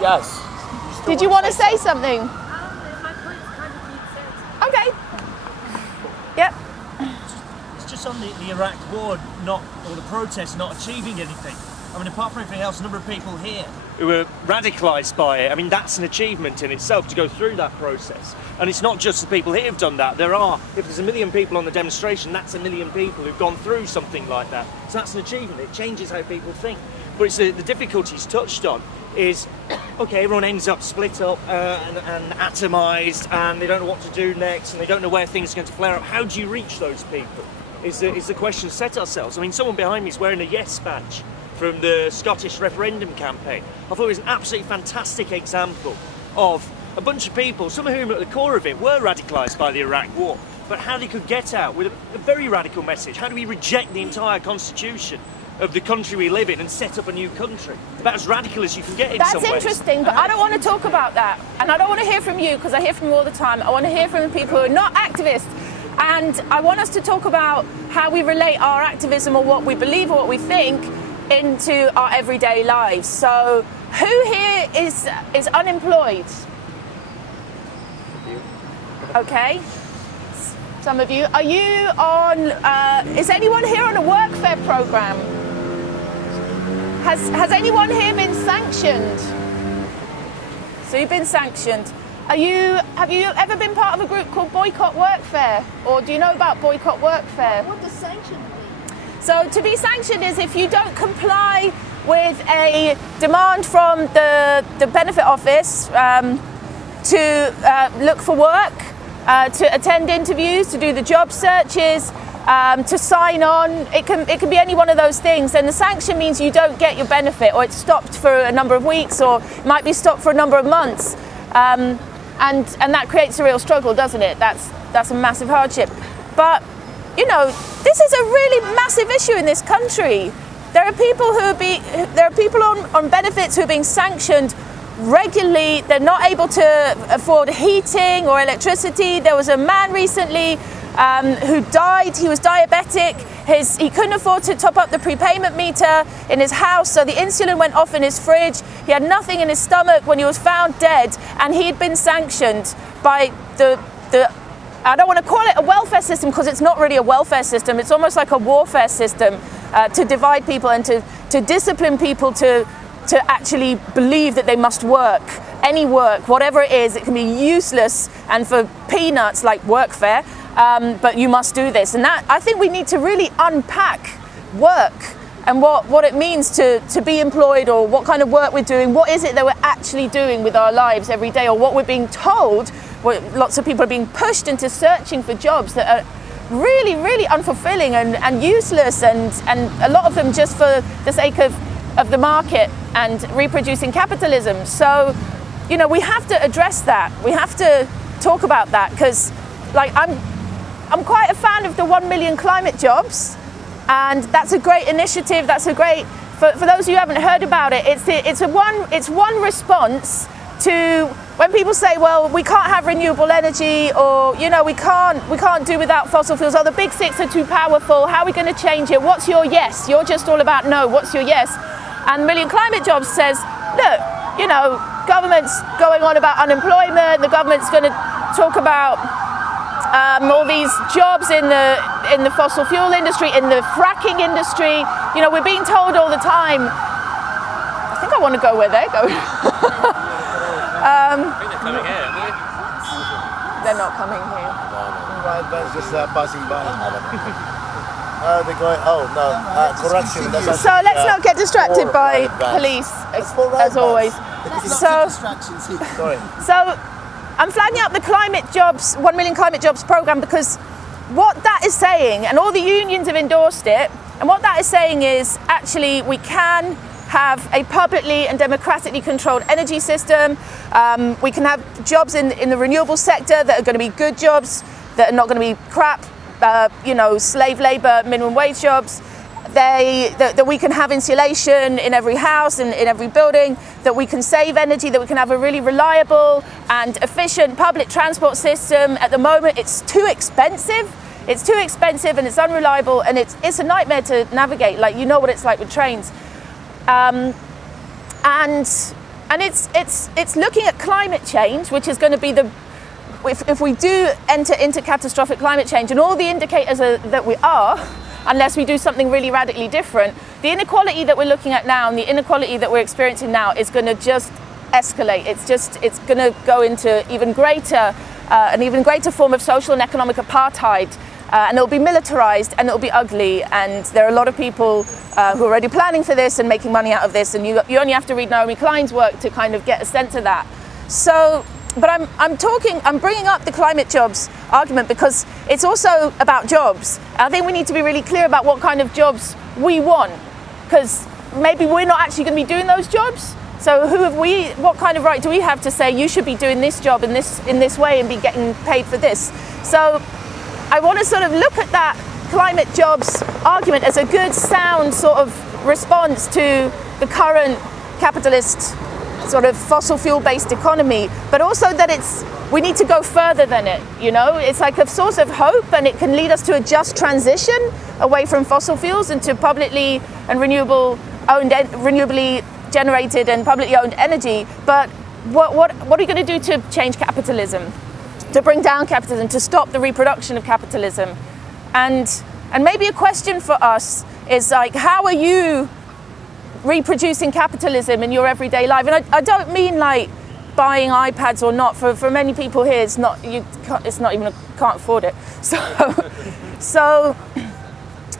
Yes. Did you want to say something? My point's kind of been said. Okay. Yep. It's just on the Iraq war, or the protests not achieving anything. I mean, apart from everything else, a number of people here who were radicalised by it. I mean, that's an achievement in itself to go through that process. And it's not just the people here who've done that. If there's 1 million people on the demonstration, that's 1 million people who've gone through something like that. So that's an achievement. It changes how people think. But it's the difficulties touched on is, okay, everyone ends up split up and atomised, and they don't know what to do next, and they don't know where things are going to flare up. How do you reach those people? Is the question set ourselves. I mean, someone behind me is wearing a Yes badge from the Scottish referendum campaign. I thought it was an absolutely fantastic example of a bunch of people, some of whom at the core of it were radicalised by the Iraq war, but how they could get out with a very radical message. How do we reject the entire constitution of the country we live in and set up a new country? About as radical as you can get in some ways. That's interesting, but I don't want to talk about that. And I don't want to hear from you, because I hear from you all the time. I want to hear from the people who are not activists. And I want us to talk about how we relate our activism or what we believe or what we think into our everyday lives. So who here is unemployed? Okay. Some of you. Are you on, is anyone here on a workfare program? Has anyone here been sanctioned? So you've been sanctioned. Have you ever been part of a group called Boycott Workfare? Or do you know about Boycott Workfare? What does sanction mean? So to be sanctioned is if you don't comply with a demand from the benefit office to look for work, to attend interviews, to do the job searches, to sign on. It can be any one of those things. And the sanction means you don't get your benefit, or it's stopped for a number of weeks, or it might be stopped for a number of months. And that creates a real struggle, doesn't it? That's a massive hardship. But you know, this is a really massive issue in this country. There are people on benefits who are being sanctioned regularly. They're not able to afford heating or electricity. There was a man recently who died. He was diabetic. He couldn't afford to top up the prepayment meter in his house, so the insulin went off in his fridge. He had nothing in his stomach when he was found dead, and he'd been sanctioned by the I don't want to call it a welfare system, because it's not really a welfare system. It's almost like a warfare system to divide people and to discipline people to actually believe that they must work. Any work, whatever it is, it can be useless and for peanuts like workfare, but you must do this. And that, I think we need to really unpack work and what it means to be employed, or what kind of work we're doing. What is it that we're actually doing with our lives every day, or what we're being told. Lots of people are being pushed into searching for jobs that are really, really unfulfilling and useless, and a lot of them just for the sake of the market and reproducing capitalism. So, you know, we have to address that. We have to talk about that, because like I'm quite a fan of the 1 million climate jobs, and that's a great initiative. That's a great, for those of you who haven't heard about it, it's one response to when people say, well, we can't have renewable energy, or you know, we can't do without fossil fuels, or the big six are too powerful, how are we going to change it? What's your yes? You're just all about no. What's your yes? And Million Climate Jobs says, look, you know, government's going on about unemployment, the government's going to talk about all these jobs in the fossil fuel industry, in the fracking industry. You know, we're being told all the time. I think I want to go where they're going. I think they're coming here, aren't they? They're not coming here. Right, that's just passing by. They're going, oh no, correction. So let's not get distracted by police, as always. So I'm flagging up the climate jobs, 1 million climate jobs program, because what that is saying, and all the unions have endorsed it, and what that is saying is actually we can have a publicly and democratically controlled energy system. We can have jobs in the renewable sector that are going to be good jobs, that are not going to be crap, you know, slave labor, minimum wage jobs. That we can have insulation in every house and in every building, that we can save energy, that we can have a really reliable and efficient public transport system. At the moment, it's too expensive. It's too expensive and it's unreliable, and it's a nightmare to navigate. Like, you know what it's like with trains. And And it's looking at climate change, which is going to be if we do enter into catastrophic climate change, and all the indicators are that we are, unless we do something really radically different, the inequality that we're looking at now and the inequality that we're experiencing now is going to just escalate. It's going to go into an even greater form of social and economic apartheid, and it'll be militarized and it'll be ugly. And there are a lot of people who are already planning for this and making money out of this. And you only have to read Naomi Klein's work to kind of get a sense of that. So, but I'm bringing up the climate jobs argument because it's also about jobs. I think we need to be really clear about what kind of jobs we want, because maybe we're not actually going to be doing those jobs. So what kind of right do we have to say you should be doing this job in this way and be getting paid for this? So I want to sort of look at that climate jobs argument as a good, sound sort of response to the current capitalist sort of fossil fuel based economy, but also that we need to go further than it, you know? It's like a source of hope, and it can lead us to a just transition away from fossil fuels into publicly and renewably generated and publicly owned energy. But what are you going to do to change capitalism, to bring down capitalism, to stop the reproduction of capitalism? And maybe a question for us is like, how are you reproducing capitalism in your everyday life? And I don't mean like buying iPads or not. For many people here, it's not even can't afford it. So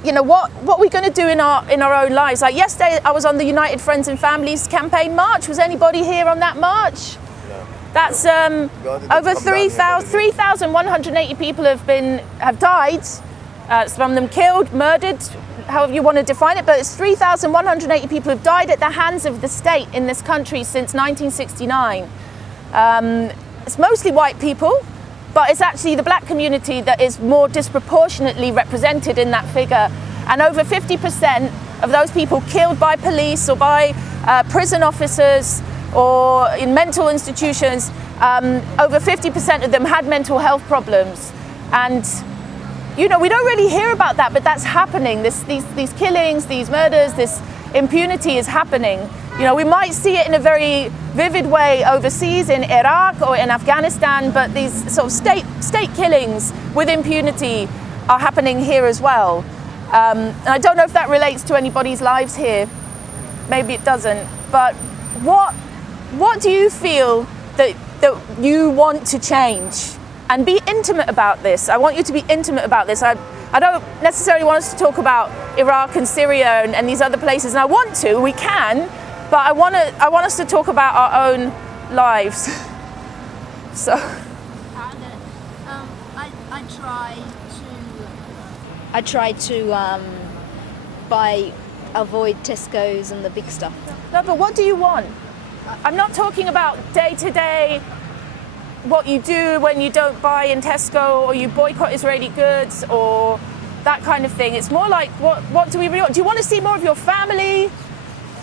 you know, what are we going to do in our own lives? Like yesterday, I was on the United Friends and Families campaign march. Was anybody here on that march? No. That's over 3,180 people have died. Some of them killed, murdered, however you want to define it. But it's 3,180 people have died at the hands of the state in this country since 1969. It's mostly white people, but it's actually the black community that is more disproportionately represented in that figure. And over 50% of those people killed by police or by prison officers or in mental institutions, over 50% of them had mental health problems. And you know, we don't really hear about that, but that's happening. These killings, these murders, this impunity is happening. You know, we might see it in a very vivid way overseas in Iraq or in Afghanistan, but these sort of state killings with impunity are happening here as well. And I don't know if that relates to anybody's lives here. Maybe it doesn't. But what do you feel that you want to change? And be intimate about this. I want you to be intimate about this. I don't necessarily want us to talk about Iraq and Syria and these other places, and I want to, we can, but I want us to talk about our own lives. So I try to avoid Tesco's and the big stuff. No, but what do you want? I'm not talking about day to day, what you do when you don't buy in Tesco or you boycott Israeli goods or that kind of thing. It's more like, what do we really want? Do you want to see more of your family?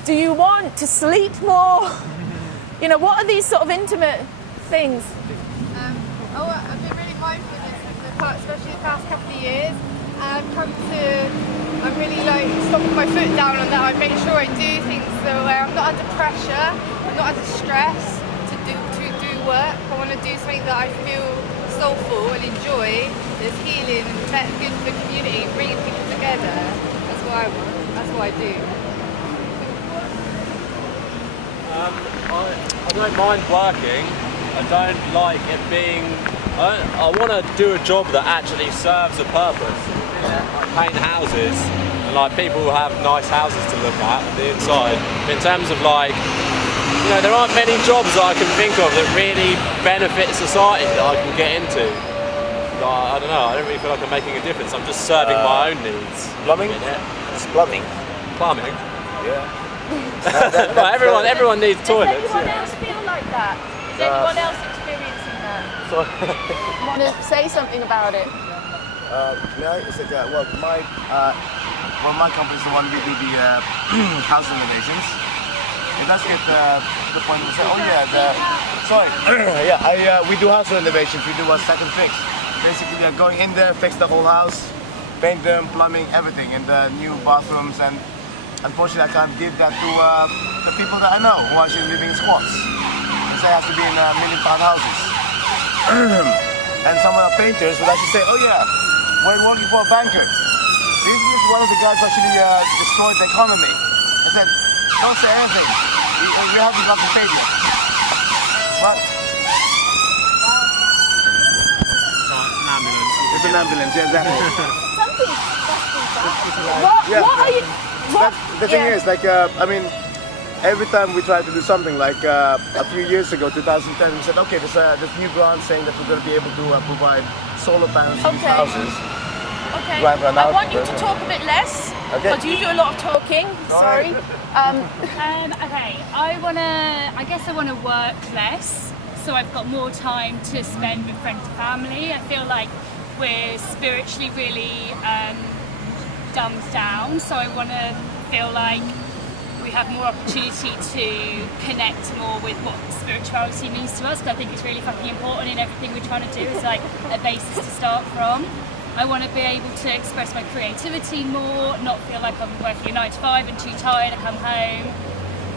Do you want to sleep more? You know, what are these sort of intimate things? I've been really mindful of this, especially the past couple of years. I'm really like stopping my foot down on that. I make sure I do things so where I'm not under pressure, I'm not under stress to do work. I want to do something that I feel soulful and enjoy. There's healing and good for the community, bringing people together. That's what I want. That's what I do. I don't mind working. I don't like it being. I want to do a job that actually serves a purpose. Like paint houses, and like people have nice houses to look at the inside. In terms of like, you know, there aren't many jobs that I can think of that really benefit society that I can get into. I don't know, I don't really feel like I'm making a difference. I'm just serving my own needs. Plumbing? It's plumbing. Plumbing? Yeah. Well, everyone needs toilets. Does anyone else feel like that? Is anyone else experiencing that? Want to say something about it? May I say that? Well, my company is the one we do the house renovations. It does get the point of saying, we do house renovations. We do a second fix. Basically, we are going in there, fix the whole house, paint them, plumbing, everything, and the new bathrooms and unfortunately, I can't give that to the people that I know who are actually living in squats. Because they have to be in £1 million houses. And some of the painters would actually say, oh yeah, we're working for a banker. This is one of the guys who actually destroyed the economy. I said, don't say anything. We haven't got paid yet. What? It's an ambulance, yeah, exactly. Something What are you? The thing is, like, I mean, every time we try to do something, like a few years ago, 2010, we said, okay, there's new grant saying that we're going to be able to provide solar panels to these houses. Okay. Right, right now, I want you to talk a bit less, because you do a lot of talking. Sorry. Okay, I guess I wanna work less, so I've got more time to spend with friends and family. I feel like we're spiritually really dumbed down, so I wanna feel like we have more opportunity to connect more with what spirituality means to us, because I think it's really fucking important in everything we're trying to do. It's like a basis to start from. I want to be able to express my creativity more, not feel like I'm working a 9 to 5 and too tired to come home.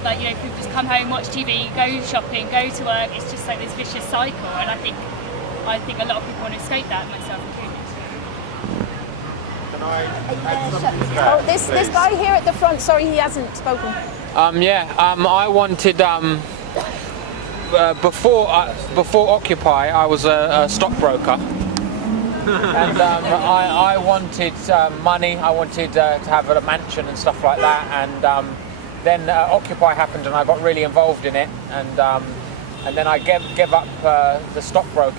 Like, you know, people just come home, watch TV, go shopping, go to work. It's just like this vicious cycle, and I think a lot of people want to escape that, myself included. Can I add something to that, This guy here at the front, sorry, he hasn't spoken. I wanted before Occupy, I was a stockbroker. And I wanted money, I wanted to have a mansion and stuff like that, and then Occupy happened and I got really involved in it, and then I gave up the stockbroking.